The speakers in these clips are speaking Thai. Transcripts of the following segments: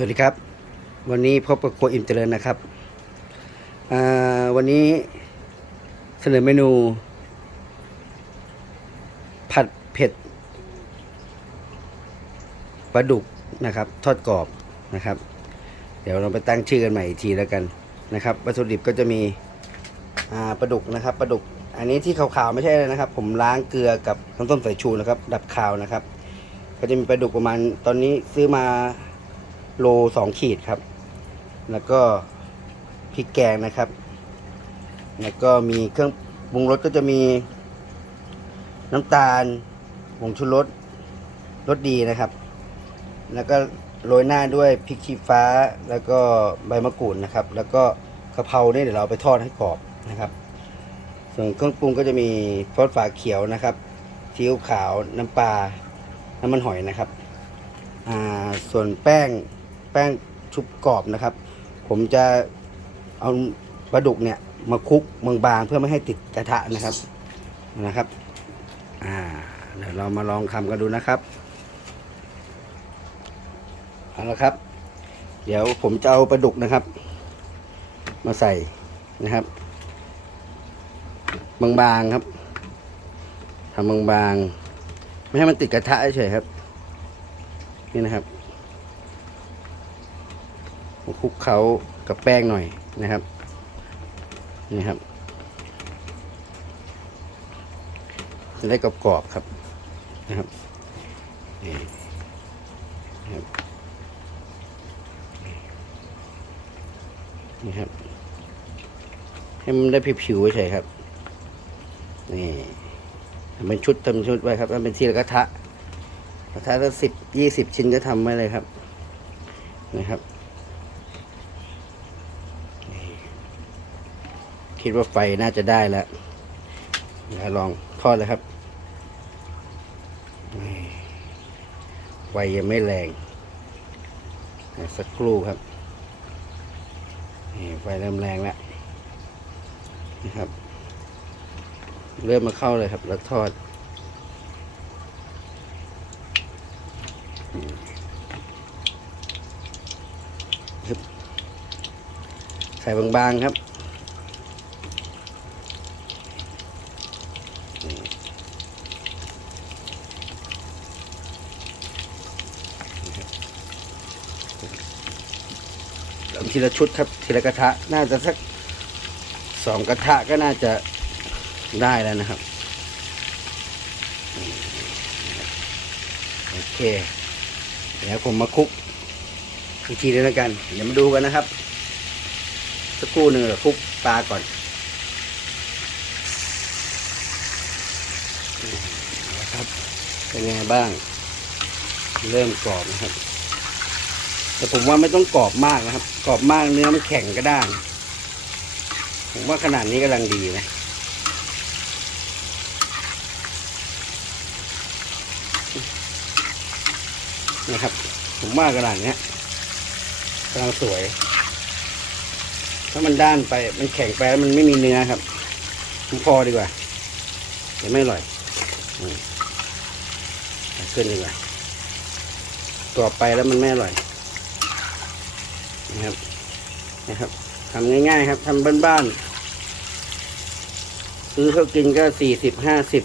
สวัสดีครับ วันนี้พบกับโครัวอิ่มเจริญนะครับ วันนี้เสนอเมนู ผัดเผ็ดปลาดุกนะครับ ทอดกรอบนะครับ เดี๋ยวเราไปตั้งชื่อกันใหม่อีกทีแล้วกันนะครับวัตถุดิบก็จะมีปลาดุกนะครับปลาดุก อันนี้ที่ขาวๆไม่ใช่เลยนะครับ ผมล้างเกลือกับน้ำส้มสายชูนะครับ ดับคาวนะครับ ก็จะมีปลาดุกประมาณตอนนี้ซื้อมา โลสองขีดครับ แล้วก็พริกแกงนะครับ แล้วก็มีเครื่องปรุงรสก็จะมีน้ำตาลผงชูรสรสดีนะครับ แล้วก็โรยหน้าด้วยพริกชี้ฟ้าแล้วก็ใบมะกรูดนะครับ แล้วก็กะเพราเนี่ยเดี๋ยวเราไปทอดให้กรอบนะครับ ส่วนเครื่องปรุงก็จะมีซอสฝาเขียวนะครับซีอิ๊วขาวน้ำปลาน้ำมันหอยนะครับ อ่า ส่วนแป้ง ป้งชุบกรอบนะครับ ผมจะเอาปลาดุกเนี่ยมาคลุกบางๆเพื่อไม่ให้ติดกระทะนะครับนะครับอ่าเดี๋ยวเรามาลองทำกันดูนะครับเอาละครับ เดี๋ยวผมจะเอาปลาดุกนะครับ มาใส่นะครับ บางๆครับทำบางๆไม่ให้มันติดกระทะเฉยครับ นี่นะครับ คลุกเขากับแป้งหน่อยนะครับ นี่ครับ จะได้กรอบๆครับนะครับนี่นะครับนี่ครับ ให้มันได้ผิวๆเฉยครับ นี่ทำเป็นชุดทำเป็นชุดไว้ครับทำเป็นทีละกระทะกระทะละสิบยี่สิบชิ้นก็ทำไว้เลยครับ นะครับ คิดว่าไฟน่าจะได้แล้วเดี๋ยวลองทอดเลยครับ ไฟยังไม่แรงสักครู่ครับนี่ไฟเริ่มแรงแล้วนะครับ เริ่มมาเข้าเลยครับ แล้วทอดใส่บางๆครับ ทีละชุดครับทีละกระทะน่าจะสักสองกระทะก็น่าจะได้แล้วนะครับโอเคเดี๋ยวผมมาคลุกอีกทีนึงแล้วกัน เดี๋ยวมาดูกันนะครับ สักครู่หนึ่งเดี๋ยวคลุกปลาก่อนนะครับเป็นไงบ้าง เริ่มกรอบนะครับ แต่ผมว่าไม่ต้องกรอบมากนะครับ กรอบมากเนื้อมันแข็งกระด้ผมว่าขนาดนี้กำลังดีนะนะครับ ผมว่ากระดาษเนี้ยกำลังสวย ถ้ามันด้านไปมันแข็งไปแล้วมันไม่มีเนื้อครับผมพอดีกว่าเดี๋ยวไม่อร่อยขึ้นดีกว่ากรอบไปแล้วมันไม่อร่อย นะครับนะครับทำง่ายๆครับทำบ้านๆซื้อเขากินก็สี่สิบห้าสิบ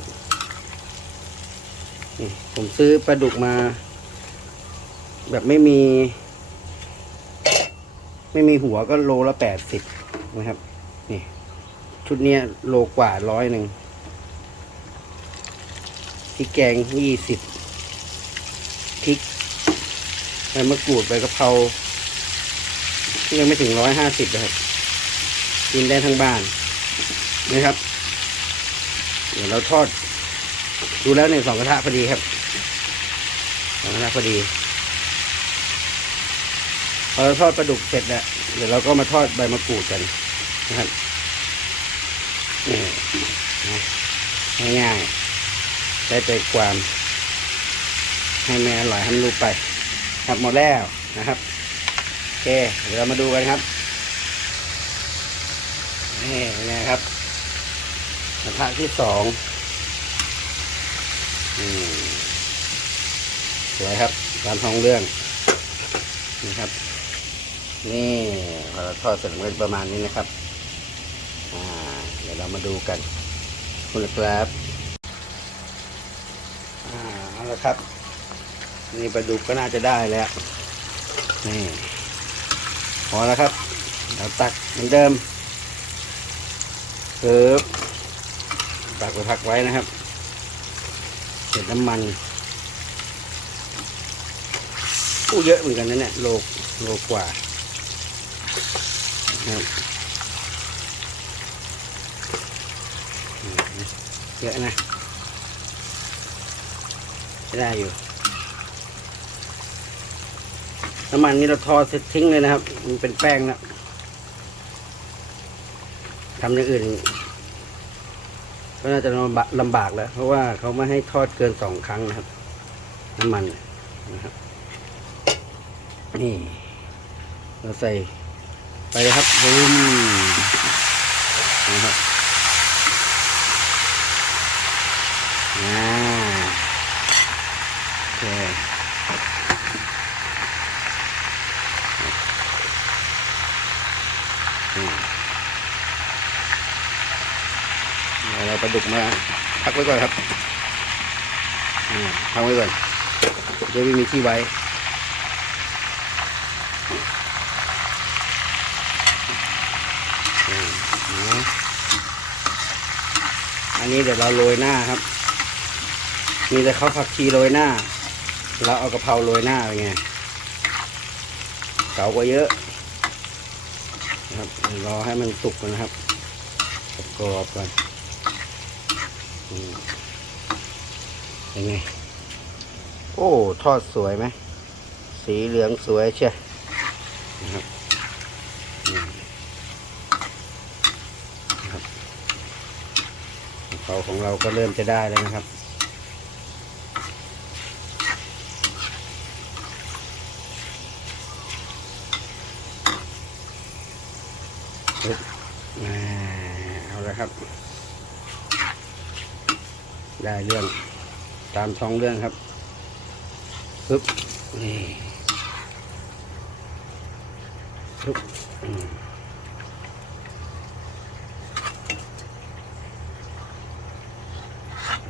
นี่ผมซื้อปลาดุกมา แบบไม่มี ไม่มีหัวก็โลละแปดสิบนะครับ นี่ ชุดเนี้ยโลกว่าร้อยหนึ่งพริกแกงยี่สิบพริกใบมะกรูดใบกะเพรา ยังไม่ถึงร้อยห้าสิบนะครับ กินได้ทั้งบ้านนะครับ เดี๋ยวเราทอด ดูแล้วในยสองกระทะพอดีครับสองกระทะพอดีพอเราทอดปลาดุกเสร็จแล้วเดี๋ยวเราก็มาทอดใบมะกรูดกันนะครับนี่ง่ายๆได้ใจความ ให้แม่อร่อยให้มันรู้ไป ครับหมดแล้วนะครับ เค เดี๋ยวเรามาดูกันครับ นี่นไงครับกระทะที่สองสวยครับตามท้องเรื่องนี่ครับ นี่พอเราทอดเสร็จก็ประมาณนี้นะครับอ่าเดี๋ยวเรามาดูกัน คุณครับอ่าเอาละครับ นี่ปลาดุกก็น่าจะได้แล้ว นี่ อแล้วครับเราตักเหมือนเดิมเอิบตักไปพักไว้นะครับเสร็จน้ำมันอู้เยอะเหมือนกันนะเนี่ยโลโลกว่านะครับเยอะนะได้อยู่ น้ำมันนี้เราทอดเสร็จทิ้งเลยนะครับ มันเป็นแป้งแล้วทำอย่างอื่น ก็น่าจะลำบากแล้ว เพราะว่าเขาไม่ให้ทอดเกินสองครั้งนะครับ น้ำมันนะครับ นี่ เราใส่ไปครับบูมนะครับอ่าโอเคอืม เราปลาดุกมาพักไว้ก่อนครับพักไว้ก่อนเดี๋ยวไม่มีที่ไว้อันนี้เดี๋ยวเราโรยหน้าครับ มีแต่เขาวผักชีโรยหน้า เราเอากระเพราโรยหน้าเป็นไงเก่ากว่าเยอะ ครับรอให้มันสุกก่อนนะครับกรอบก่อนเป็นไง โอ้ ทอดสวยไหม สีเหลืองสวยเชียนะครับเขาของเราก็เริ่มจะได้แล้วนะครับ ปึ๊บเอาละครับ ได้เรื่องตามท้องเรื่องครับปึ๊บนี่ปึ๊บ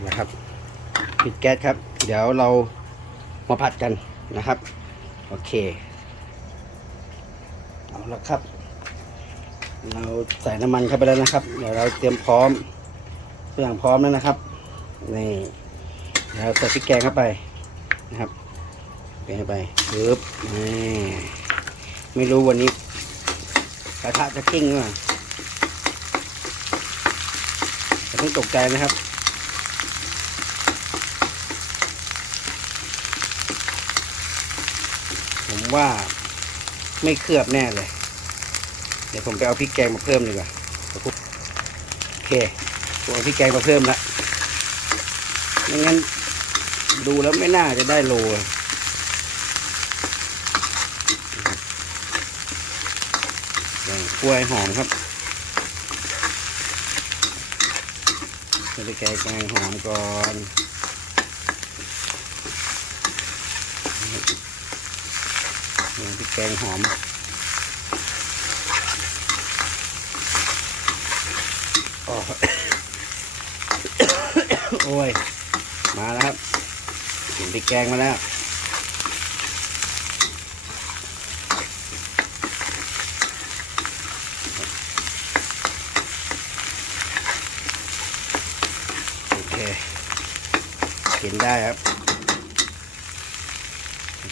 นะครับปิดแก๊สครับ เดี๋ยวเรามาผัดกันนะครับ โอเค เอาละครับ เราใส่น้ำมันเข้าไปแล้วนะครับ เดี๋ยวเราเตรียมพร้อมทุกอย่างพร้อมแล้วนะครับ นี่เดี๋ยวเราใส่พริกแกงเข้าไปนะครับแกงเข้าไปปึ๊บนี่ไม่รู้วันนี้กระทะจะกิ้งหรือเปล่าแต่ต้องตกใจนะครับผมว่าไม่เคลือบแน่เลย ดี๋ยวผมไปเอาพริกแกงมาเพิ่มดีกว่าโอเคผมเอาพริกแกงมาเพิ่มละไม่งั้นดูแล้วไม่น่าจะได้โลกล้วยหอมครับใส่แกงแกงหอมก่อนพริกแกงหอม โอ้ย โอ้ย มาแล้วครับกลิ่นพริกแกงมาแล้วโอเคกินได้ครับ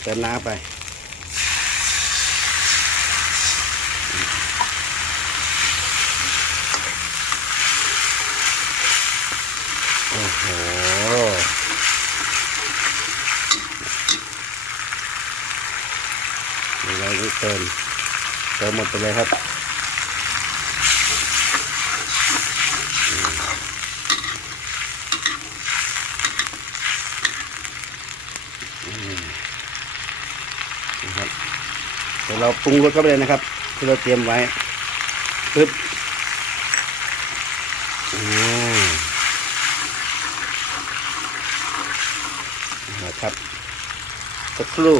เติมน้ำไป โอ้โห เราต้องเติมเติมหมดไปเลยครับนะครับเดี๋ยวเราปรุงรสเข้าไปเลยนะครับ ที่เราเตรียมไว้ปึ๊บอ่านะครับสักครู่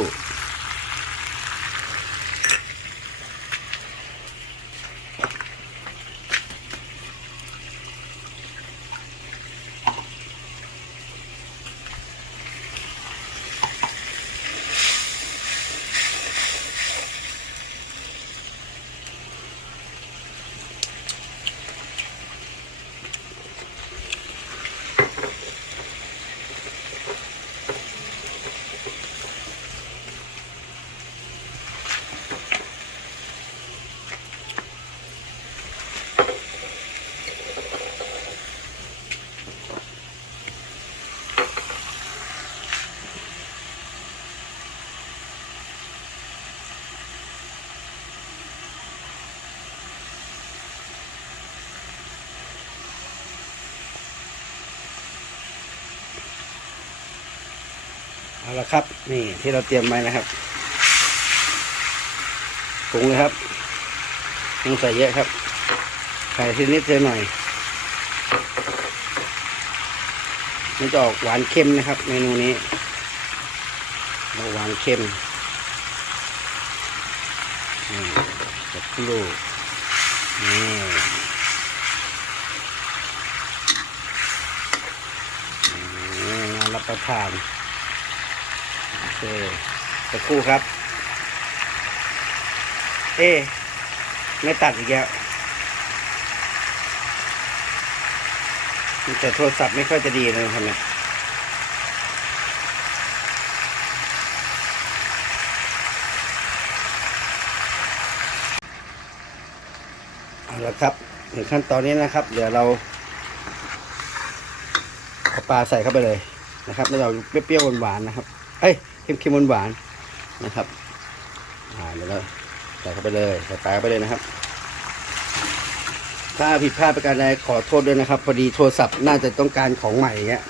เอาละครับ นี่ที่เราเตรียมไว้นะครับปรุงเลยครับต้องใส่เยอะครับใส่ทีนิดเดียวหน่อยมันจะออกหวานเค็มนะครับ เมนูนี้ออกหวานเค็มนี่สักครู่นี่นี่น่ารับประทาน เคสักครู่ครับ เอ๊ไม่ตัดอีกแล้วแต่โทรศัพท์ไม่ค่อยจะดีเลยครับเนี่ยเอาละครับถึงขั้นตอนนี้นะครับ เดี๋ยวเราเอาปลาใส่เข้าไปเลยนะครับแล้วเราเปรี้ยวๆหวานๆนะครับ เอ้ย เค็มๆหวานๆนะครับอ่าเดี๋ยวเราใส่เข้าไปเลยใส่ปลาไปเลยนะครับ ถ้าผิดพลาดประการใดขอโทษด้วยนะครับพอดีโทรศัพท์น่าจะต้องการของใหม่เงี้ย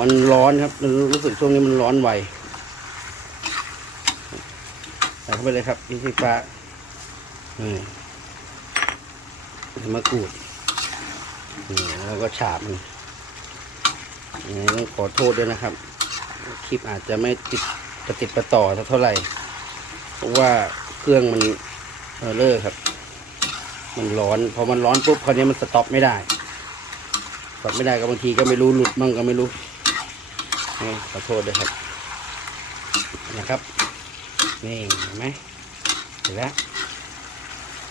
มันร้อนครับรู้สึกช่วงนี้มันร้อนไวใส่เข้าไปเลยครับพริกชี้ฟ้าอืมมะกรูดนี่แล้วก็ฉาบมันนี่ต้องขอโทษด้วยนะครับ คลิปอาจจะไม่ติดประติดประต่อเท่าไหร่ เพราะว่าเครื่องมันเออเลอร์ครับ มันร้อน พอมันร้อนปุ๊บคราวนี้มันสต็อปไม่ได้สต็อปไม่ได้ก็บางทีก็ไม่รู้หลุดมั่งก็ไม่รู้ขอโทษด้วยครับ นะครับ นี่เห็นไหมเห็นแล้ว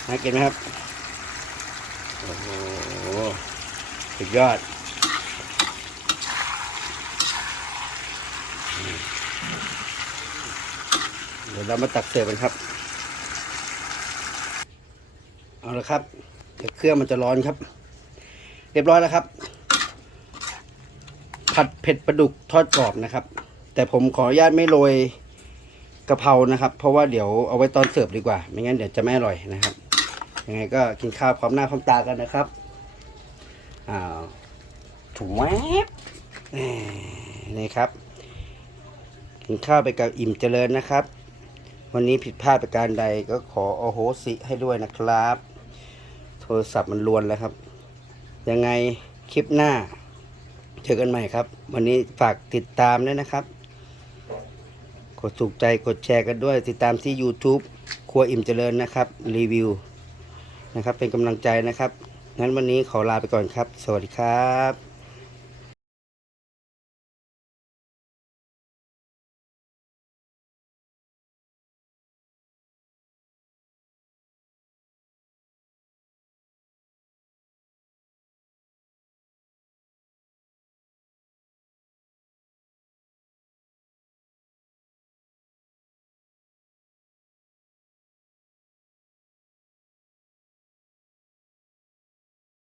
น่ากินไหมครับ โอ้โหสุดยอด เดี๋ยวเรามาตักเสิร์ฟกันครับ เอาละครับเดี๋ยวเครื่องมันจะร้อนครับ เรียบร้อยแล้วครับ ผัดเผ็ดปลาดุกทอดกรอบนะครับ แต่ผมขออนุญาตไม่โรยกะเพรานะครับ เพราะว่าเดี๋ยวเอาไว้ตอนเสิร์ฟดีกว่า ไม่งั้นเดี๋ยวจะไม่อร่อยนะครับ ยังไงก็กินข้าวพร้อมหน้าพร้อมตากันนะครับอ้าวถุงแวบนี่ครับกินข้าวไปกับอิ่มเจริญนะครับ วันนี้ผิดพลาดประการใดก็ขอโอโหสิให้ด้วยนะครับ โทรศัพท์มันลวนแล้วครับ ยังไงคลิปหน้า เจอกันใหม่ครับ วันนี้ฝากติดตามด้วยนะครับ กดถูกใจกดแชร์กันด้วย ติดตามที่ YouTube ครัวอิ่มเจริญนะครับ รีวิวนะครับ เป็นกำลังใจนะครับ งั้นวันนี้ขอลาไปก่อนครับ สวัสดีครับ